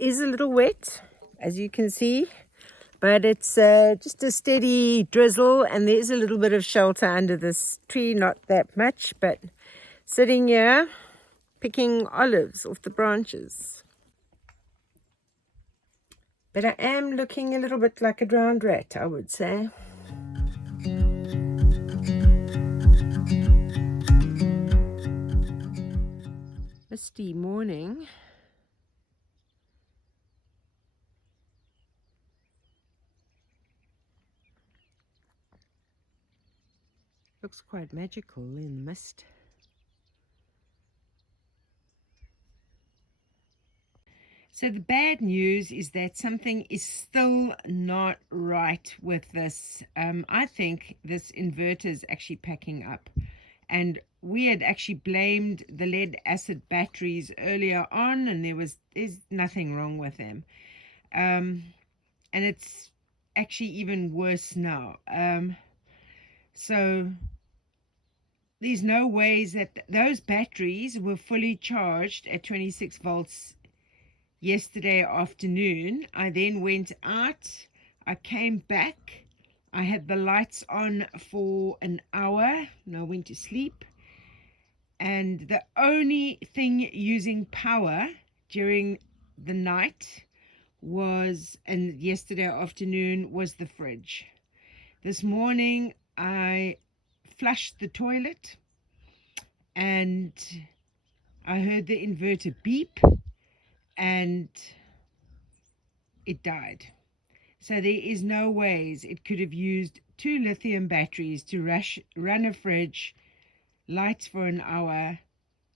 is a little wet, as you can see, but it's just a steady drizzle, and there is a little bit of shelter under this tree, not that much, but sitting here picking olives off the branches. But I am looking a little bit like a drowned rat, I would say. Misty morning. Looks quite magical in the mist. So the bad news is that something is still not right with this. I think this inverter is actually packing up. And we had actually blamed the lead acid batteries earlier on, and there's nothing wrong with them. And it's actually even worse now. So there's no ways that those batteries were fully charged at 26 volts yesterday afternoon. I then went out, I came back, I had the lights on for an hour, and I went to sleep. And the only thing using power during the night and yesterday afternoon, was the fridge. This morning I flushed the toilet and I heard the inverter beep and it died. So there is no ways it could have used 2 lithium batteries to run a fridge, lights for an hour,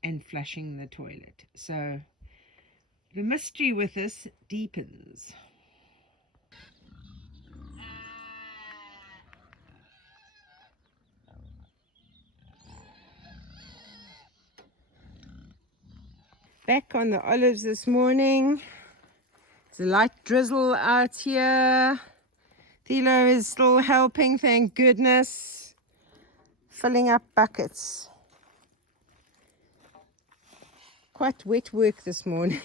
and flushing the toilet. So the mystery with this deepens. Back on the olives this morning. It's a light drizzle out here. Thilo is still helping, thank goodness. Filling up buckets. Quite wet work this morning.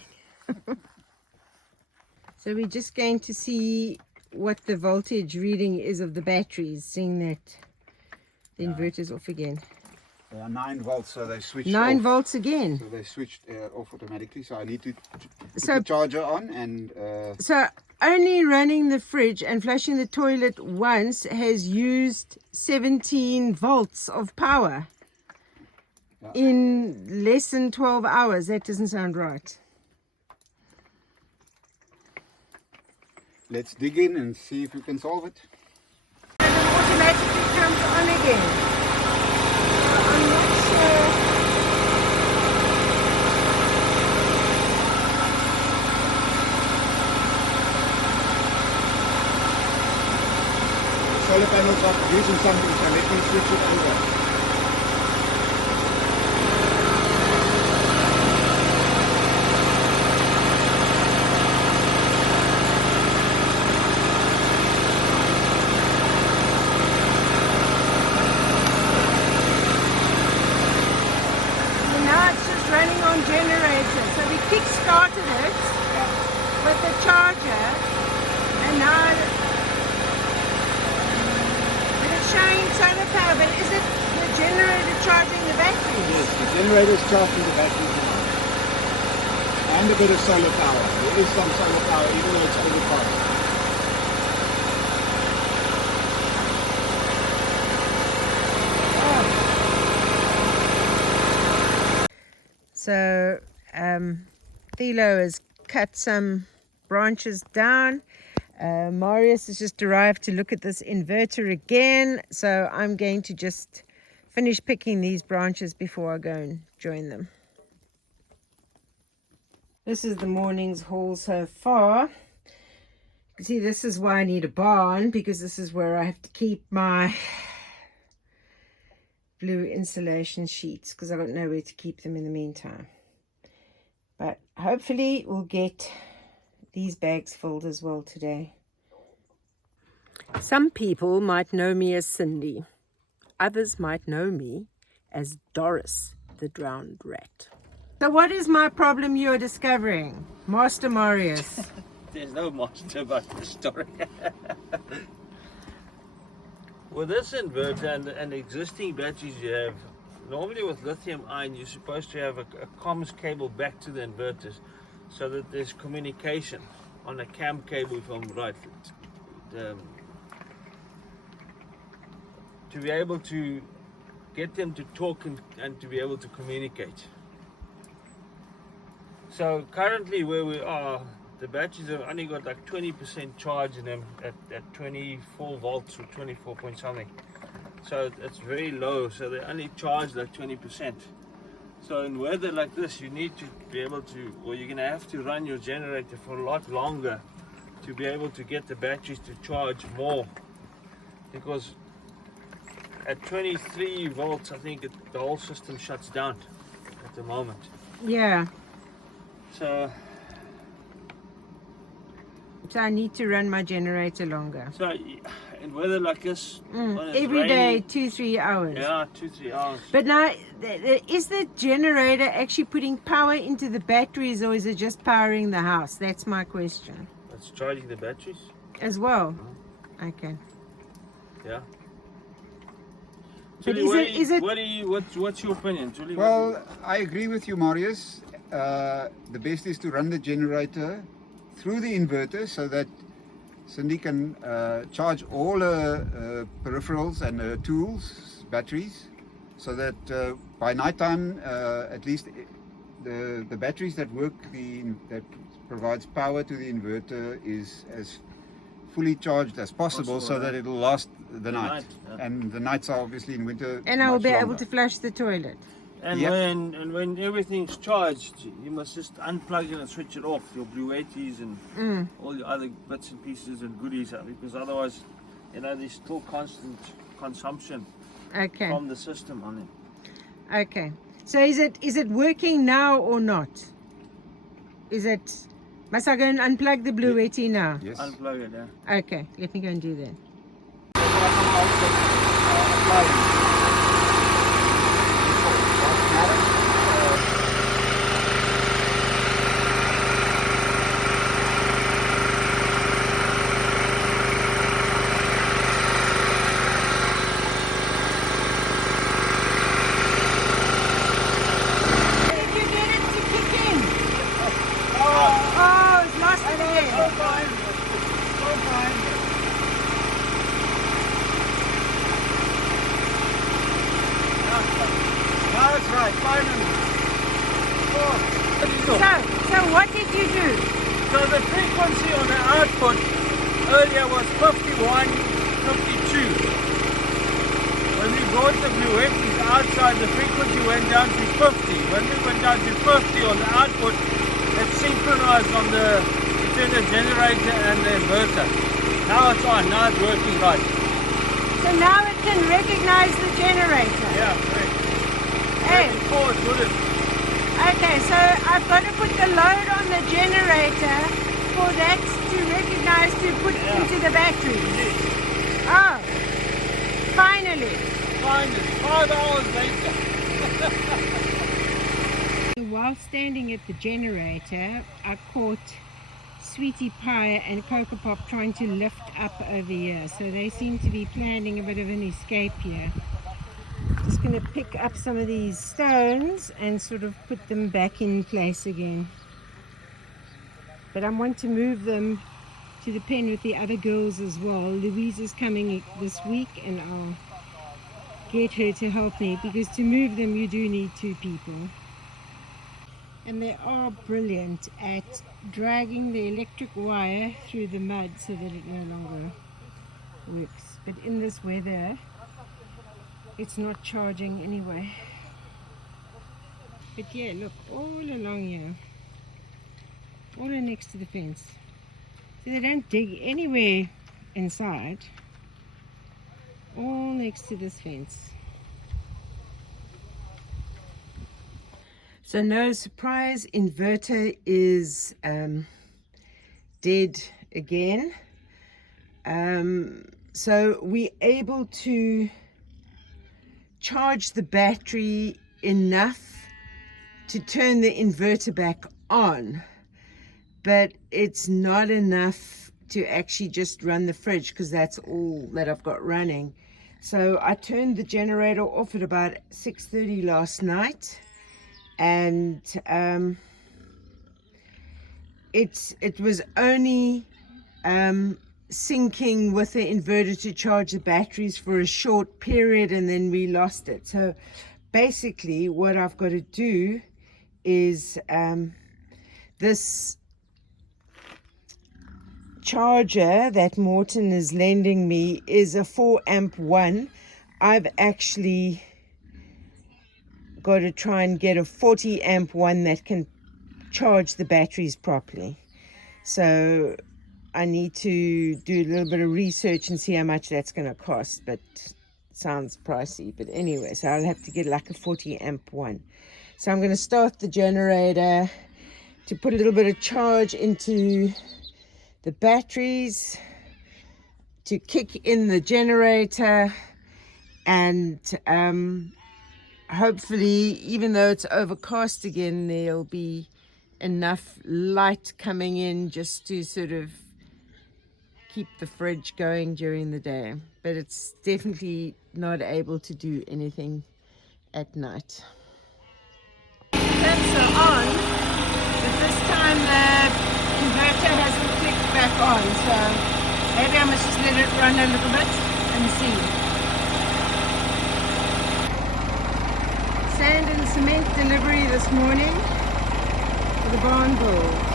So we're just going to see what the voltage reading is of the batteries, seeing that the inverter's off again. 9 volts, so they switched 9 off. volts again. So they switched off automatically, so I need to put the charger on and... So only running the fridge and flushing the toilet once has used 17 volts of power in less than 12 hours. That doesn't sound right. Let's dig in and see if we can solve it. And it automatically comes on again. I'm not sure. Solar panels are producing something, so let me switch it over. Running on generator, so we kick-started it with the charger, and now it's showing solar power. But is it the generator charging the batteries? Yes, the generator is charging the batteries now, and a bit of solar power. There is some solar power, even though it's overcast. So Thilo has cut some branches down. Marius has just arrived to look at this inverter again. So I'm going to just finish picking these branches before I go and join them. This is the morning's haul so far. You can see this is why I need a barn, because this is where I have to keep my blue insulation sheets, because I've got nowhere to keep them in the meantime. But hopefully we'll get these bags filled as well today. Some people might know me as Cindy. Others might know me as Doris, the drowned rat. So what is my problem you're discovering, Master Marius? There's no master about the story. With this inverter and existing batteries you have, normally with lithium ion you're supposed to have a comms cable back to the inverters so that there's communication on a cam cable, if I'm right. To be able to get them to talk and to be able to communicate. So currently where we are, the batteries have only got like 20% charge in them at 24 volts or 24 point something. So it's very low, so they only charge like 20%. So in weather like this, you need to be able to, or you're going to have to run your generator for a lot longer to be able to get the batteries to charge more. Because at 23 volts, I think the whole system shuts down at the moment. Yeah. So I need to run my generator longer. So in weather like this, Every day, 2-3 hours. Yeah, 2-3 hours. But now, is the generator actually putting power into the batteries, or is it just powering the house? That's my question. It's charging the batteries as well. Okay. Yeah. But Julie, is it? What's your opinion, Julie? Well, I agree with you, Marius. The best is to run the generator through the inverter so that Cindy can charge all her peripherals and her tools, batteries, so that by nighttime, at least the batteries that work, that provides power to the inverter is as fully charged as possible, so that it'll last the night. Yeah. And the nights are obviously in winter. And I will be able longer. to flush the toilet. And Yep. when everything's charged, you must just unplug it and switch it off, your Blue 80s and all your other bits and pieces and goodies, because otherwise, there's still constant consumption from the system on it. Okay. So is it working now or not? Must I go and unplug the Blue 80 now? Yes. Unplug it, yeah. Okay, let me go and do that. So what did you do? So the frequency on the output earlier was 51, 52. When we brought the Blue 80s outside, the frequency went down to 50. When we went down to 50 on the output, it synchronized between the generator and the inverter. Now it's on, now it's working right. So now it can recognize the generator? Yeah, correct. Hey. Before it wouldn't. Okay, so I've got to put the load on the generator for that to recognize to put into the battery. Yes. Oh, finally. 5 hours later. While standing at the generator, I caught Sweetie Pie and Cocoa Pop trying to lift up over here. So they seem to be planning a bit of an escape here. Just going to pick up some of these stones and sort of put them back in place again. But I want to move them to the pen with the other girls as well. Louise is coming this week and I'll get her to help me, because to move them you do need 2 people. And they are brilliant at dragging the electric wire through the mud so that it no longer works. But in this weather, it's not charging anyway. But yeah, look, all along here, all next to the fence. So they don't dig anywhere inside, all next to this fence. So no surprise, inverter is dead again. So we're able to charge the battery enough to turn the inverter back on, but it's not enough to actually just run the fridge, because that's all that I've got running. So I turned the generator off at about 6:30 last night, and it was only syncing with the inverter to charge the batteries for a short period, and then we lost it. So basically what I've got to do is this charger that Morton is lending me is a 4 amp one. I've actually got to try and get a 40 amp one that can charge the batteries properly. So I need to do a little bit of research and see how much that's going to cost, but it sounds pricey. But anyway, so I'll have to get like a 40 amp one. So I'm going to start the generator to put a little bit of charge into the batteries, to kick in the generator, and hopefully, even though it's overcast again, there'll be enough light coming in just to sort of keep the fridge going during the day. But it's definitely not able to do anything at night. Lamps are on, but this time the inverter hasn't clicked back on, so maybe I must just let it run a little bit and see. Sand and cement delivery this morning for the barn build.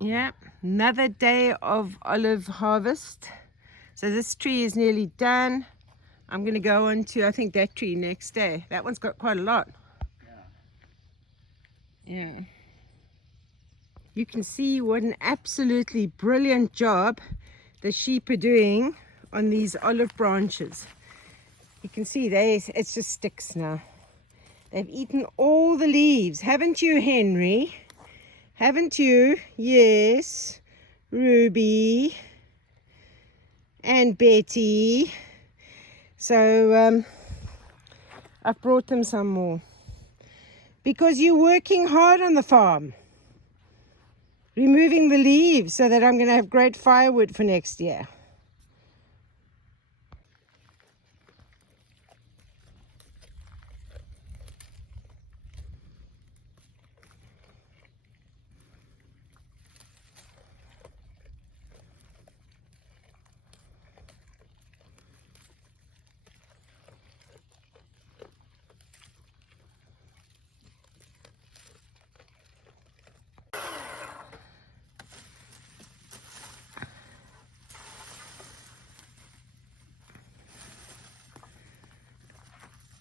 Yeah, another day of olive harvest. So this tree is nearly done. I'm going to go on to, I think, that tree next day. That one's got quite a lot. Yeah. You can see what an absolutely brilliant job the sheep are doing on these olive branches. You can see it's just sticks now. They've eaten all the leaves. Haven't you, Henry? Haven't you? Yes. Ruby and Betty. So I've brought them some more. Because you're working hard on the farm. Removing the leaves so that I'm going to have great firewood for next year.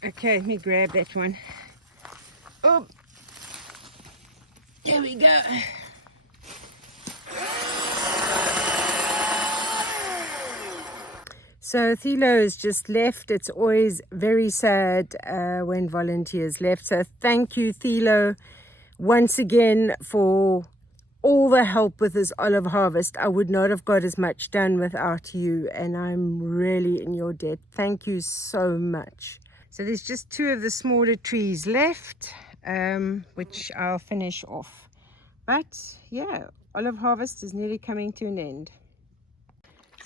Okay, let me grab that one. Oh, here we go. So Thilo has just left. It's always very sad when volunteers left. So thank you, Thilo, once again for all the help with this olive harvest. I would not have got as much done without you, and I'm really in your debt. Thank you so much. So there's just 2 of the smaller trees left, which I'll finish off. But yeah, olive harvest is nearly coming to an end.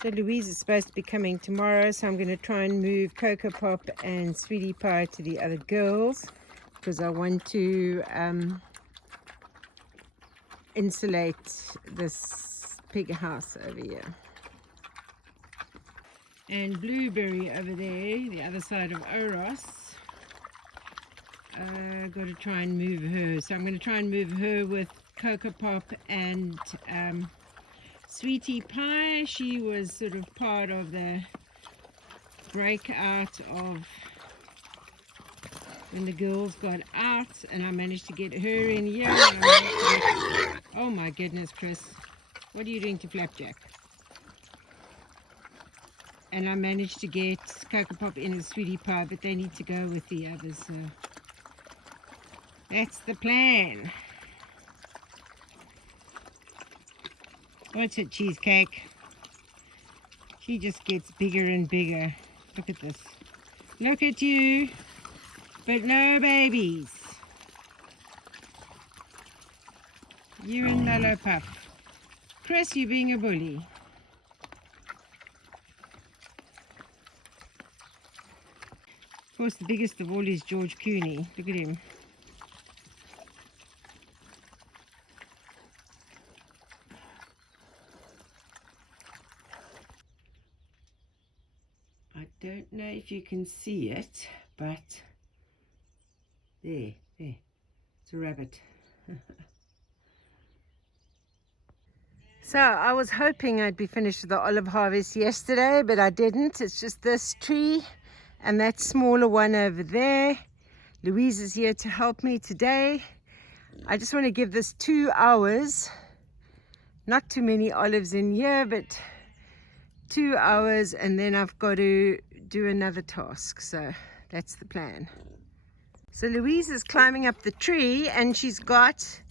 So Louise is supposed to be coming tomorrow, so I'm going to try and move Cocoa Pop and Sweetie Pie to the other girls, because I want to insulate this pig house over here. And Blueberry over there, the other side of Oros. Got to try and move her. So I'm going to try and move her with Cocoa Pop and Sweetie Pie. She was sort of part of the breakout of when the girls got out, and I managed to get her in here. Oh my goodness, Chris, what are you doing to Flapjack? And I managed to get Cocoa Pop in and Sweetie Pie, but they need to go with the others. So that's the plan. What's it, Cheesecake? She just gets bigger and bigger. Look at this. Look at you. But no babies. You and Lolo Puff. Chris, you being a bully. Of course, the biggest of all is George Cooney. Look at him. I don't know if you can see it, but there, it's a rabbit. So I was hoping I'd be finished with the olive harvest yesterday, but I didn't. It's just this tree and that smaller one over there. Louise is here to help me today. I just want to give this 2 hours. Not too many olives in here, but 2 hours, and then I've got to do another task. So that's the plan. So Louise is climbing up the tree, and she's got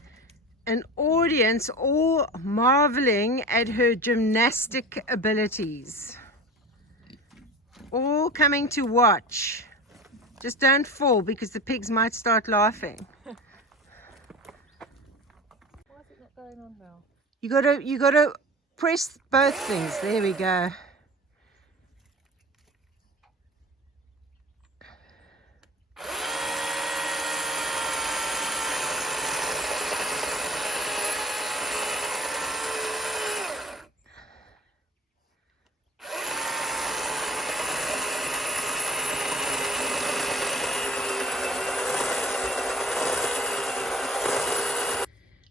an audience all marveling at her gymnastic abilities. All coming to watch. Just don't fall, because the pigs might start laughing. Why is it not going on now? You gotta press both things. There we go.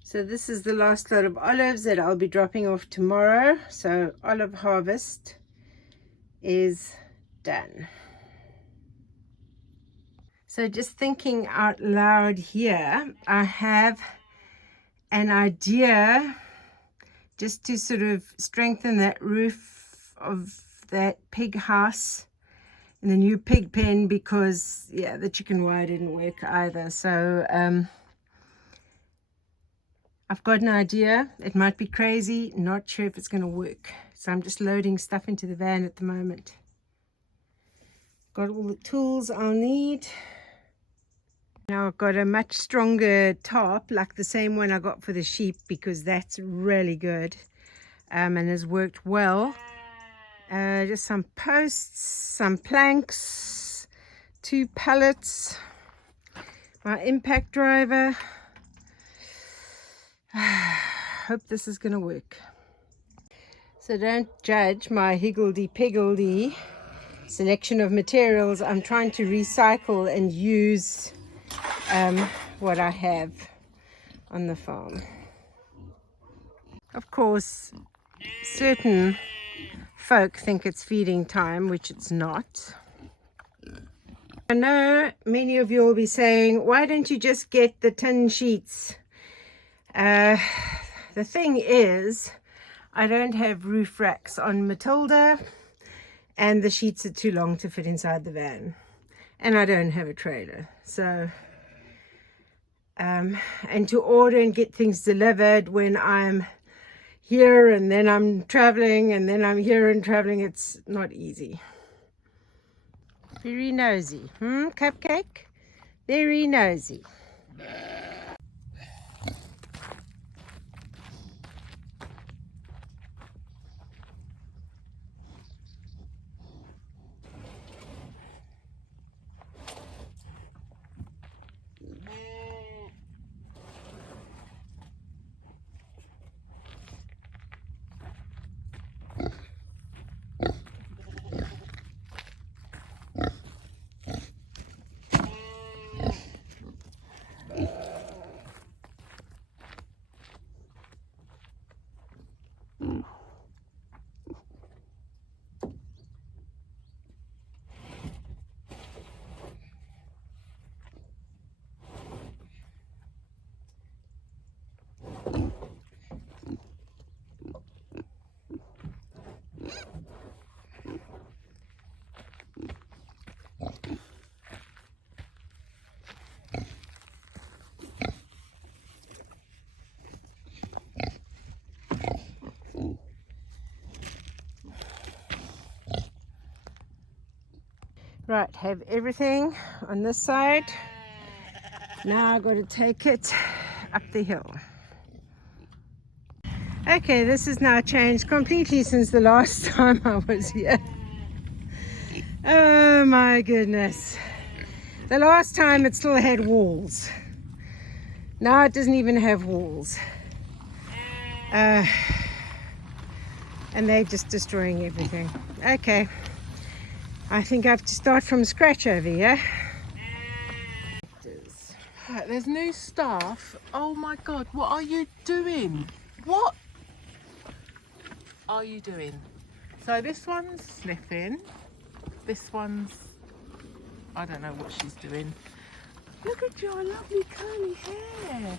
So this is the last lot of olives that I'll be dropping off tomorrow. So olive harvest is done. So just thinking out loud here, I have an idea just to sort of strengthen that roof of that pig house in the new pig pen, because yeah, the chicken wire didn't work either. So I've got an idea. It might be crazy, not sure if it's going to work. So I'm just loading stuff into the van at the moment. Got all the tools I'll need. Now I've got a much stronger tarp, like the same one I got for the sheep, because that's really good and has worked well. Just some posts, some planks, 2 pallets, my impact driver. Hope this is going to work. So don't judge my higgledy-piggledy selection of materials. I'm trying to recycle and use what I have on the farm. Of course, certain folk think it's feeding time, which it's not. I know many of you will be saying, why don't you just get the tin sheets? The thing is, I don't have roof racks on Matilda, and the sheets are too long to fit inside the van, and I don't have a trailer. So and to order and get things delivered when I'm here and then I'm traveling and then I'm here and traveling, it's not easy. Very nosy, Cupcake? Very nosy. Right, have everything on this side. Now I've got to take it up the hill. Okay, this has now changed completely since the last time I was here. Oh my goodness. The last time it still had walls. Now it doesn't even have walls. And they're just destroying everything. Okay. I think I have to start from scratch over here. Right, there's new staff. Oh my God, what are you doing? What are you doing? So this one's sniffing. This one's, I don't know what she's doing. Look at your lovely curly hair.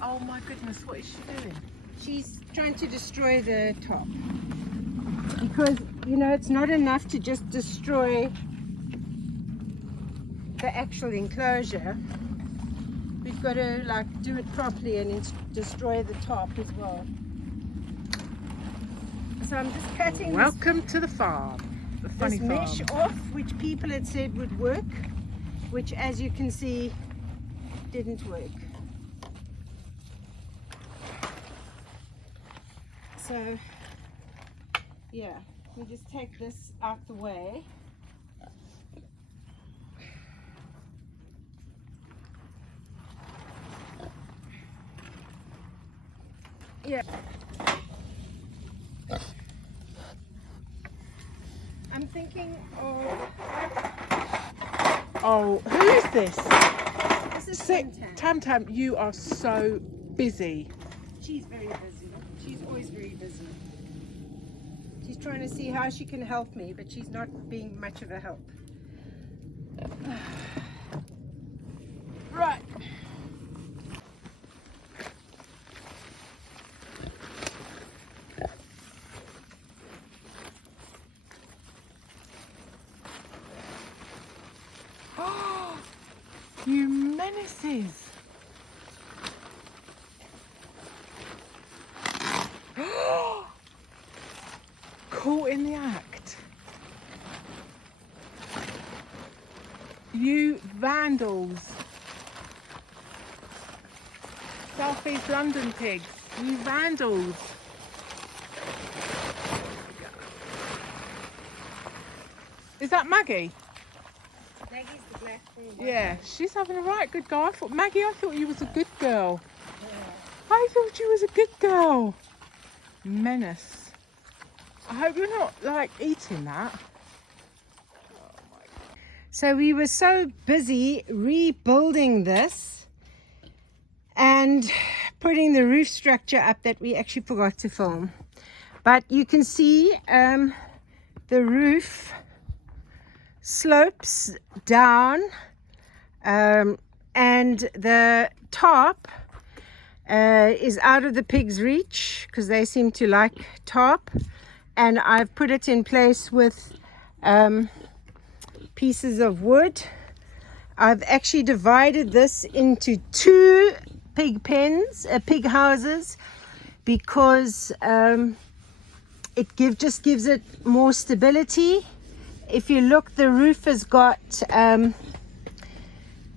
Oh my goodness, what is she doing? She's trying to destroy the top. Because, you know, it's not enough to just destroy the actual enclosure. We've got to like do it properly and destroy the top as well. So I'm just cutting Welcome to the farm. The funny this mesh farm. off, which people had said would work, which as you can see didn't work. So yeah, we just take this out the way. Yeah. I'm thinking of... Oh, who is this? This is Sit, Tintin. Tam Tam, you are so busy. She's very busy. She's always very busy. She's trying to see how she can help me, but she's not being much of a help. Right. You menaces. Caught in the act. You vandals. South East London pigs. You vandals. Is that Maggie? Maggie's the black one. Yeah, she's having a right good go. Maggie, I thought you was a good girl. I thought you was a good girl. Menace. I hope you're not like eating that. So we were so busy rebuilding this and putting the roof structure up that we actually forgot to film. But you can see the roof slopes down and the top is out of the pig's reach because they seem to like top, and I've put it in place with pieces of wood. I've actually divided this into 2 pig pens, pig houses, because it just gives it more stability. If you look, the roof has got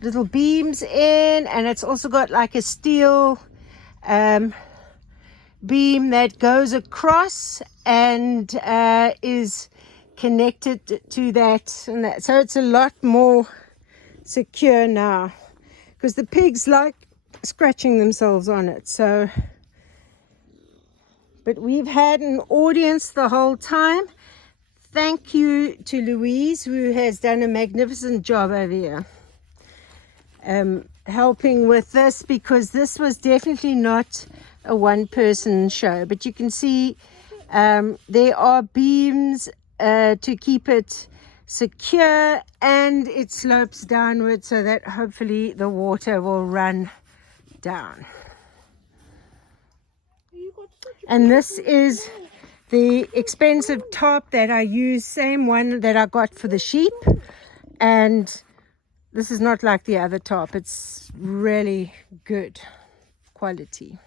little beams in, and it's also got like a steel beam that goes across and is connected to that and that. So it's a lot more secure now because the pigs like scratching themselves on it. So, but we've had an audience the whole time. Thank you to Louise, who has done a magnificent job over here helping with this, because this was definitely not a one-person show. But you can see there are beams to keep it secure, and it slopes downward so that hopefully the water will run down. And this is the expensive top that I use, same one that I got for the sheep, and this is not like the other top. It's really good quality.